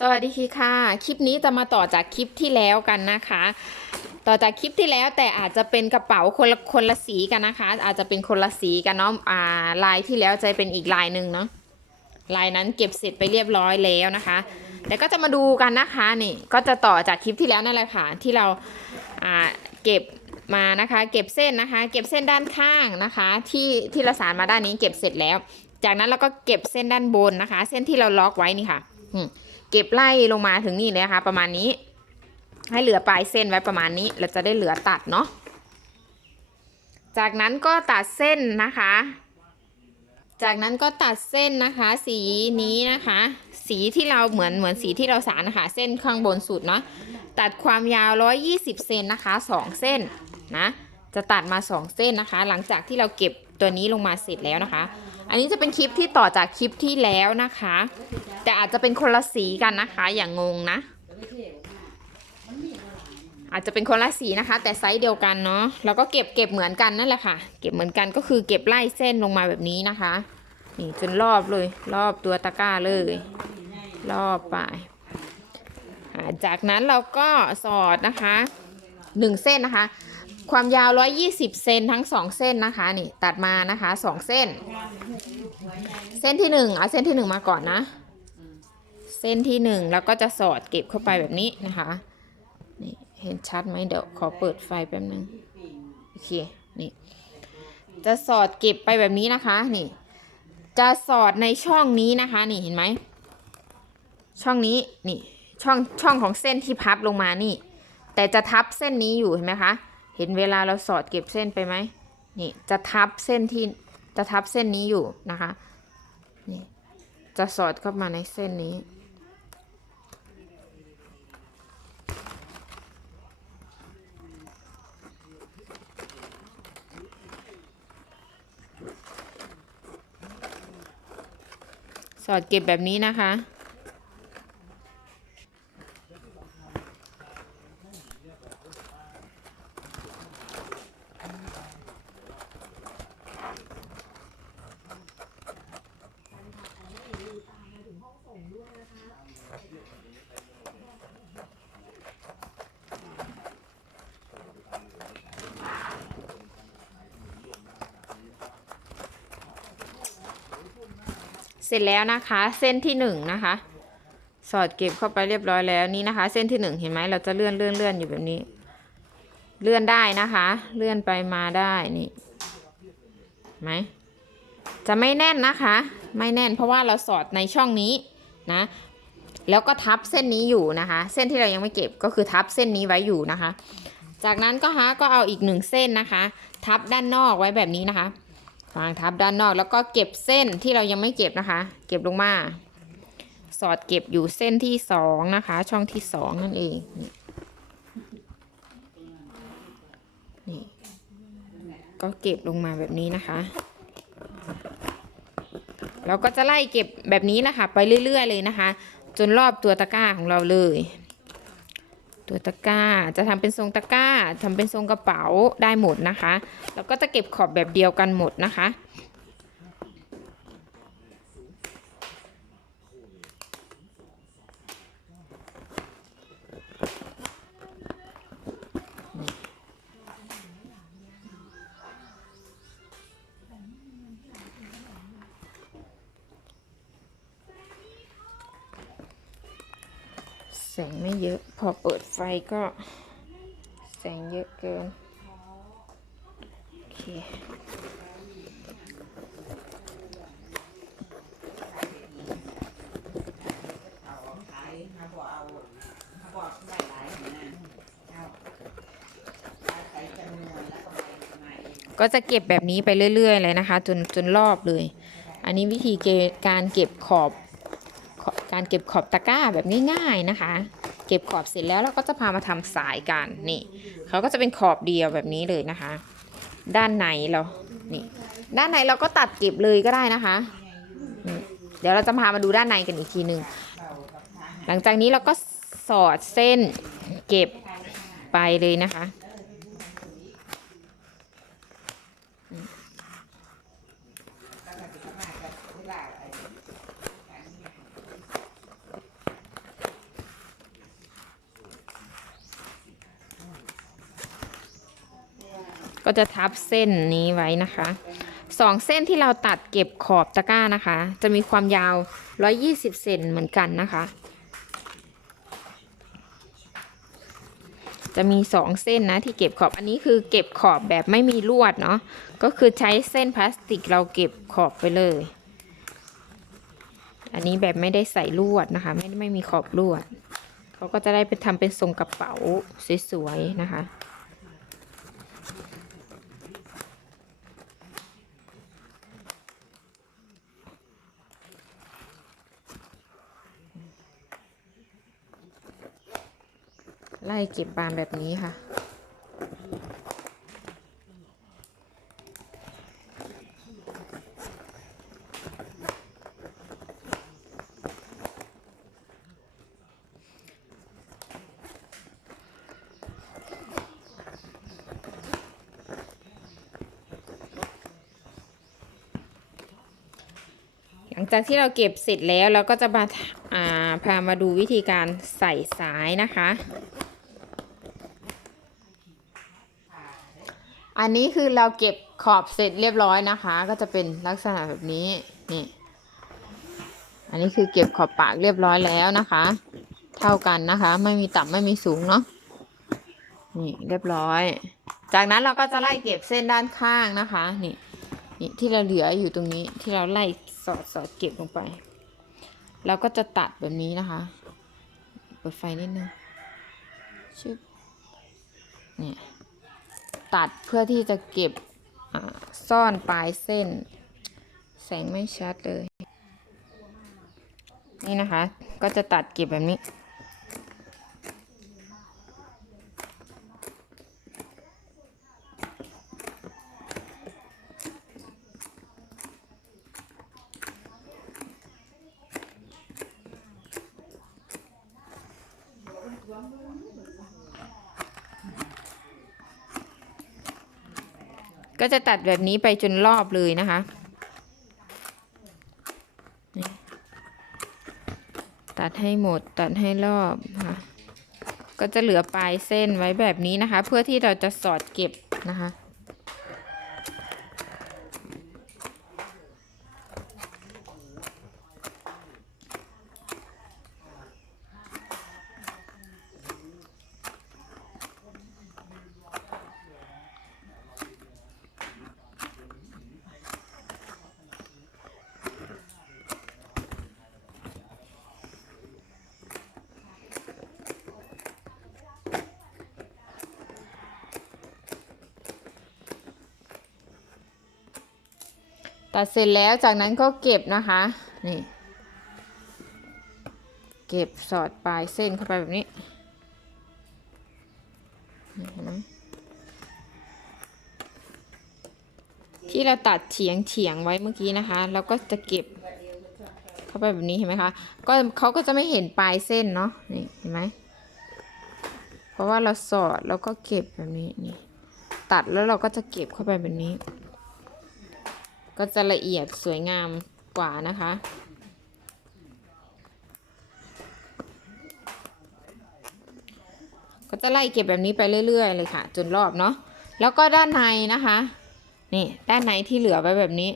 สวัสดีค่ะ คลิปนี้จะมาต่อจากคลิปที่แล้วกันนะคะ ต่อจากคลิปที่แล้วแต่อาจจะเป็นกระเป๋าคนละคนละสีกันนะคะ อาจจะเป็นคนละสีกันเนาะอ่าลายที่แล้วจะเป็นอีกลายหนึ่งเนาะลายนั้นเก็บเสร็จไปเรียบร้อยแล้วนะคะ แต่ก็จะมาดูกันนะคะนี่ก็จะต่อจากคลิปที่แล้วนั่นแหละค่ะที่เราอ่าเก็บมานะคะ เก็บเส้นนะคะ เก็บเส้นด้านข้างนะคะ ที่ที่เราสารมาด้านนี้เก็บเสร็จแล้ว จากนั้นเราก็เก็บเส้นด้านบนนะคะ เส้นที่เราล็อกไว้นี่ค่ะอืม เก็บไล่ลงมาถึงนี่เลยนะคะประมาณนี้ ให้เหลือปลายเส้นไว้ประมาณนี้ เราจะได้เหลือตัดเนาะจากนั้นก็ตัดเส้นนะคะ จากนั้นก็ตัดเส้นนะคะ สีนี้นะคะ สีที่เราเหมือนเหมือนสีที่เราสารนะคะ เส้นข้างบนสุดเนาะตัดความยาว 120 เซนนะคะ 2 เส้นนะ จะตัดมา 2 เส้นนะคะ หลังจากที่เราเก็บตัวนี้ลงมาเสร็จแล้วนะคะ อันนี้จะเป็นคลิปที่ต่อจากคลิปที่แล้วนะคะ แต่อาจจะเป็นคนละสีกันนะคะ อย่างงงนะ อาจจะเป็นคนละสีนะคะ แต่ไซส์เดียวกันเนาะแล้วก็เก็บเก็บเหมือนกันนั่นแหละค่ะ เก็บเหมือนกันก็คือเก็บไล่เส้นลงมาแบบนี้นะคะ นี่จนรอบเลย รอบตัวตะกร้าเลย รอบไปจากนั้นเราก็สอดนะคะหนึ่งเส้นนะคะ ความยาว 120 เซนทั้งสองเส้นนะคะ นี่ตัดมานะคะสองเส้น เส้นที่หนึ่งเอาเส้นที่หนึ่งมาก่อนนะ เส้นที่หนึ่งแล้วก็จะสอดเก็บเข้าไปแบบนี้นะคะ นี่เห็นชัดไหมเดี๋ยวขอเปิดไฟแป๊บนึง โอเค นี่ จะสอดเก็บไปแบบนี้นะคะ นี่ จะสอดในช่องนี้นะคะ นี่เห็นไหม ช่องนี้ นี่ ช่องช่องของเส้นที่พับลงมานี่ แต่จะทับเส้นนี้อยู่เห็นไหมคะ เห็นเวลาเราสอดเก็บเส้นไปไหมนี่จะทับเส้นที่จะทับเส้นนี้อยู่นะคะนี่จะสอดเข้ามาในเส้นนี้ สอดเก็บแบบนี้นะคะ เสร็จแล้วนะคะ เส้นที่หนึ่งนะคะ สอดเก็บเข้าไปเรียบร้อยแล้วนี่นะคะ เส้นที่หนึ่งเห็นไหมเราจะเลื่อนเลื่อนเลื่อนอยู่แบบนี้ เลื่อนได้นะคะ เลื่อนไปมาได้นี่ไหมจะไม่แน่นนะคะ ไม่แน่นเพราะว่าเราสอดในช่องนี้ นะแล้วก็ทับเส้นนี้อยู่นะคะ เส้นที่เรายังไม่เก็บก็คือทับเส้นนี้ไว้อยู่นะคะ จากนั้นก็ฮะก็เอาอีกหนึ่งเส้นนะคะ ทับด้านนอกไว้แบบนี้นะคะวางทับด้านนอกแล้วก็เก็บเส้นที่เรายังไม่เก็บนะคะ เก็บลงมา สอดเก็บอยู่เส้นที่สองนะคะ ช่องที่สองนั่นเองนี่ก็เก็บลงมาแบบนี้นะคะ เราก็จะไล่เก็บแบบนี้นะคะ ไปเรื่อย ๆ เลยนะคะ จนรอบตัวตะกร้าของเราเลย ตัวตะกร้าจะทำเป็นทรงตะกร้าทำเป็นทรงกระเป๋าได้หมดนะคะ แล้วก็จะเก็บขอบแบบเดียวกันหมดนะคะ แสงไม่เยอะ พอเปิดไฟก็ แสงเยอะเกิน โอเค ก็จะเก็บแบบนี้ไปเรื่อย ๆ เลยนะคะ จนจนรอบเลย อันนี้วิธีเกการเก็บขอบขอบ การเก็บขอบตะกร้าแบบง่ายๆนะคะ เก็บขอบเสร็จแล้วเราก็จะพามาทำสายกันนี่เขาก็จะเป็นขอบเดียวแบบนี้เลยนะคะ ด้านในเรานี่ด้านในเราก็ตัดเก็บเลยก็ได้นะคะ เดี๋ยวเราจะพามาดูด้านในกันอีกทีหนึ่งหลังจากนี้เราก็สอดเส้นเก็บไปเลยนะคะ ก็จะทับเส้นนี้ไว้นะคะสองเส้นที่เราตัดเก็บขอบตะกร้านะคะ จะมีความยาว 120 เซนเหมือนกันนะคะ จะมีสองเส้นนะที่เก็บขอบอันนี้คือเก็บขอบแบบไม่มีลวดเนาะก็คือใช้เส้นพลาสติกเราเก็บขอบไปเลย อันนี้แบบไม่ได้ใส่ลวดนะคะ ไม่ไม่มีขอบลวดเขาก็จะได้ไปทำเป็นทรงกระเป๋าสวยๆนะคะ ล่เก็บบานแบบนี้ค่ะ หลังจากที่เราเก็บเสร็จแล้วเราก็จะมาาพามาดูวิธีการใส่สายนะคะ อันนี้คือเราเก็บขอบเสร็จเรียบร้อยนะคะ ก็จะเป็นลักษณะแบบนี้นี่อันนี้คือเก็บขอบปากเรียบร้อยแล้วนะคะ เท่ากันนะคะ ไม่มีต่ำไม่มีสูงเนาะนี่เรียบร้อย จากนั้นเราก็จะไล่เก็บเส้นด้านข้างนะคะนี่นี่ที่เราเหลืออยู่ตรงนี้ที่เราไล่สอดสอดเก็บลงไปเราก็จะตัดแบบนี้นะคะ เปิดไฟนิดนึงชึบเนี่ย ตัดเพื่อที่จะเก็บซ่อนปลายเส้น แสงไม่ชัดเลย นี่นะคะ ก็จะตัดเก็บแบบนี้ ก็จะตัดแบบนี้ไปจนรอบเลยนะคะ ตัดให้หมดตัดให้รอบค่ะ ก็จะเหลือปลายเส้นไว้แบบนี้นะคะ เพื่อที่เราจะสอดเก็บนะคะ ตัดเสร็จแล้วจากนั้นก็เก็บนะคะ นี่ เก็บสอดปลายเส้นเข้าไปแบบนี้นี่เห็นไหมที่เราตัดเฉียงเฉียงไว้เมื่อกี้นะคะแล้วก็จะเก็บ เข้าไปแบบนี้เห็นไหมคะ ก็เขาก็จะไม่เห็นปลายเส้นเนาะนี่เห็นไหมเพราะว่าเราสอดแล้วก็เก็บแบบนี้นี่ ตัดแล้วเราก็จะเก็บเข้าไปแบบนี้ ก็จะละเอียดสวยงามกว่านะคะ ก็จะไล่เก็บแบบนี้ไปเรื่อย ๆ เลยค่ะ จนรอบเนาะแล้วก็ด้านในนะคะนี่ด้านในที่เหลือไว้แบบนี้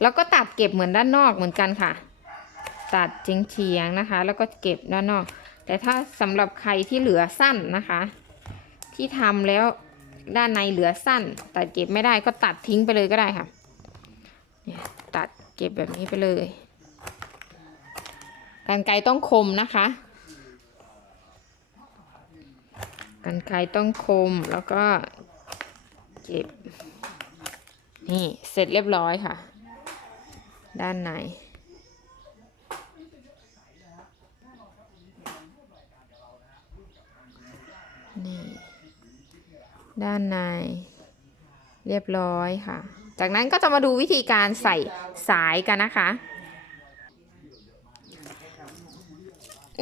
แล้วก็ตัดเก็บเหมือนด้านนอกเหมือนกันค่ะ ตัดเฉียงๆนะคะ แล้วก็เก็บด้านนอก แต่ถ้าสำหรับใครที่เหลือสั้นนะคะ ที่ทำแล้ว ด้านในเหลือสั้น ตัดเก็บไม่ได้ก็ตัดทิ้งไปเลยก็ได้ค่ะเนี่ยตัดเก็บแบบนี้ไปเลยกันไกต้องคมนะคะ กันไกต้องคมแล้วก็เก็บ นี่เสร็จเรียบร้อยค่ะ ด้านใน ด้านใน เรียบร้อยค่ะ จากนั้นก็จะมาดูวิธีการใส่สายกันนะคะ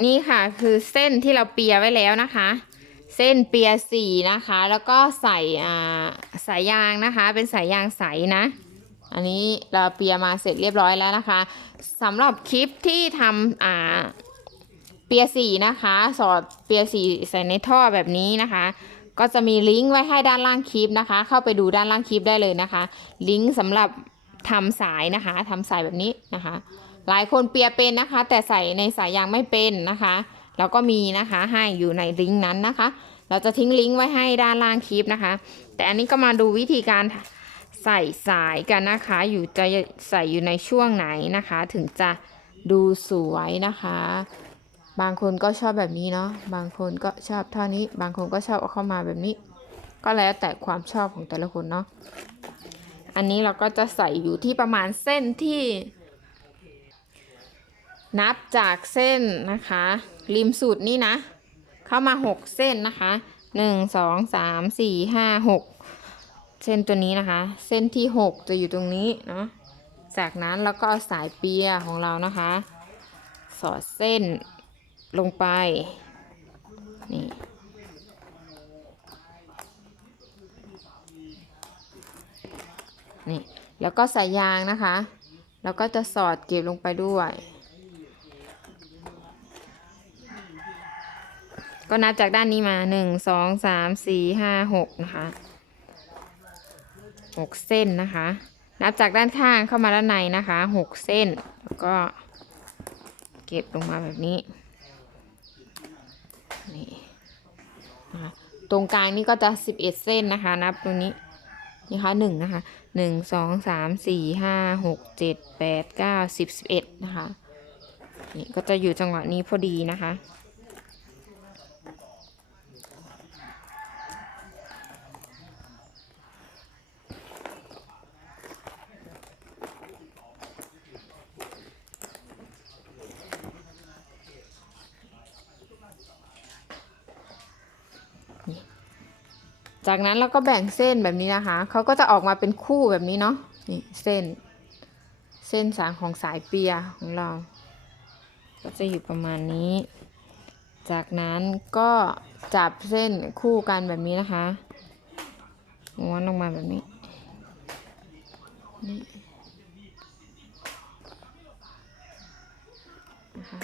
นี่ค่ะคือเส้นที่เราเปียไว้แล้วนะคะ เส้นเปียสีนะคะ แล้วก็ใส่สายยางนะคะ เป็นสายยางใสนะอันนี้เราเปียมาเสร็จเรียบร้อยแล้วนะคะสำหรับคลิปที่ทำอ่าเปียสีนะคะ สอดเปียสีใส่ในท่อแบบนี้นะคะ ก็จะมีลิงก์ไว้ให้ด้านล่างคลิปนะคะ เข้าไปดูด้านล่างคลิปได้เลยนะคะ ลิงก์สำหรับทำสายนะคะทำสายแบบนี้นะคะ หลายคนเปียเป็นนะคะ แต่ใส่ในสายยางไม่เป็นนะคะแล้วก็มีนะคะให้อยู่ในลิงก์นั้นนะคะ เราจะทิ้งลิงก์ไว้ให้ด้านล่างคลิปนะคะ แต่อันนี้ก็มาดูวิธีการใส่สายกันนะคะ อยู่จะใส่อยู่ในช่วงไหนนะคะ ถึงจะดูสวยนะคะ บางคนก็ชอบแบบนี้เนาะ บางคนก็ชอบเท่านี้ บางคนก็ชอบเอาเข้ามาแบบนี้ ก็แล้วแต่ความชอบของแต่ละคนเนาะ อันนี้เราก็จะใส่อยู่ที่ประมาณเส้นที่ นับจากเส้นนะคะ ริมสุดนี่นะ เข้ามา 6 เส้นนะคะ1 2 3 4 5 6 เส้นตัวนี้นะคะ เส้นที่ 6 จะอยู่ตรงนี้เนาะ จากนั้นเราก็เอาสายเปียของเรานะคะ สอดเส้น ลงไป นี่ นี่ แล้วก็ใสายางนะคะ แล้วก็จะสอดเก็บลงไปด้วย ก็นับจากด้านนี้มาหนึ่งสองสามสี่ห้าหกนะคะหกเส้นนะคะ นับจากด้านข้างเข้ามาด้านในนะคะหกเส้น แล้วก็เก็บลงมาแบบนี้ นะคะตรงกลางนี่ก็จะสิบเอ็ดเส้นนะคะ นับตรงนี้นี่ค่ะหนึ่งนะคะหนึ่งสองสามสี่ห้าหกเจ็ดแปดเก้าสิบสิบเอ็ดนะคะนี่ก็จะอยู่จังหวะนี้พอดีนะคะ จากนั้นเราก็แบ่งเส้นแบบนี้นะคะ เขาก็จะออกมาเป็นคู่แบบนี้เนาะ นี่เส้น เส้นสางของสายเปียของเรา ก็จะอยู่ประมาณนี้ จากนั้นก็จับเส้นคู่กันแบบนี้นะคะม้วนลงมาแบบนี้ นี่นะคะ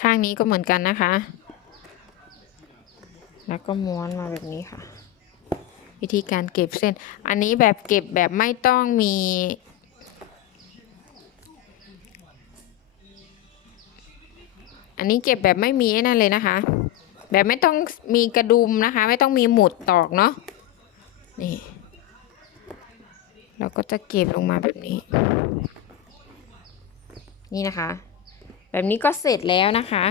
ข้างนี้ก็เหมือนกันนะคะ แล้วก็ม้วนมาแบบนี้ค่ะ วิธีการเก็บเส้น อันนี้แบบเก็บแบบไม่ต้องมีอันนี้เก็บแบบไม่มีนั่นเลยนะคะ แบบไม่ต้องมีกระดุมนะคะ ไม่ต้องมีหมุดตอกเนาะนี่เราก็จะเก็บลงมาแบบนี้ นี่นะคะ แบบนี้ก็เสร็จแล้วนะคะ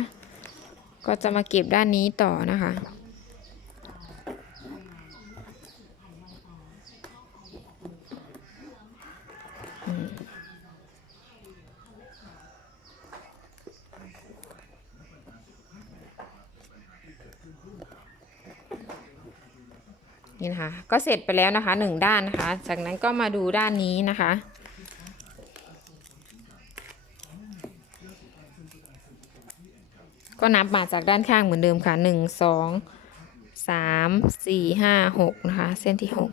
ก็จะมาเก็บด้านนี้ต่อนะคะ นี่นะคะ ก็เสร็จไปแล้วนะคะหนึ่งด้านนะคะ จากนั้นก็มาดูด้านนี้นะคะ ก็นับมาจากด้านข้างเหมือนเดิมค่ะหนึ่งสองสามสี่ห้าหกนะคะ เส้นที่หก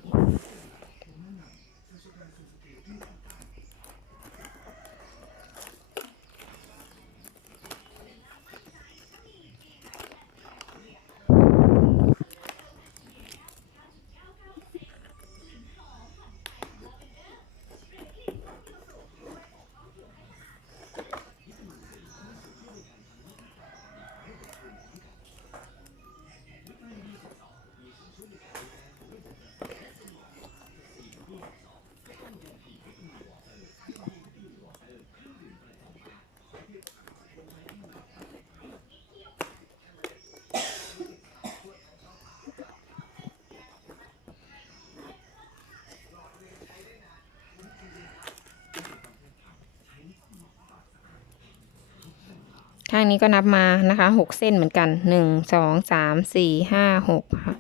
างนี้ก็นับมานะคะหกเส้นเหมือนกันหนึ่งสองสามสี่ห้าหกค่ะ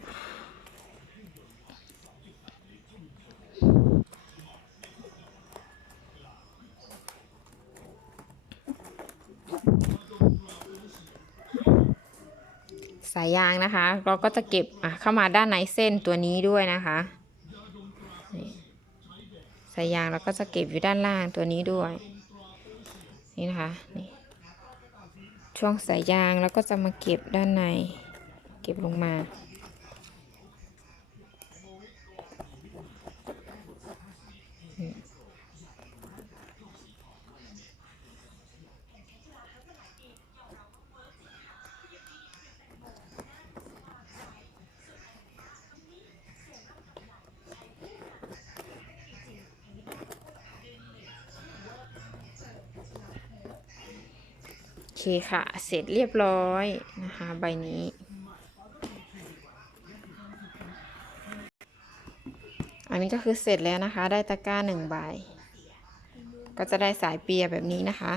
สายยางนะคะ เราก็จะเก็บเข้ามาด้านในเส้นตัวนี้ด้วยนะคะสายยางแล้วก็จะเก็บอยู่ด้านล่างตัวนี้ด้วย นี่นะคะนี่ ช่วงสายยางแล้วก็จะมาเก็บด้านใน เก็บลงมา เคค่ะ เสร็จเรียบร้อยนะคะ ใบนี้ อันนี้ก็คือเสร็จแล้วนะคะ ได้ตะกร้าหนึ่งใบ ก็จะได้สายเปียแบบนี้นะคะ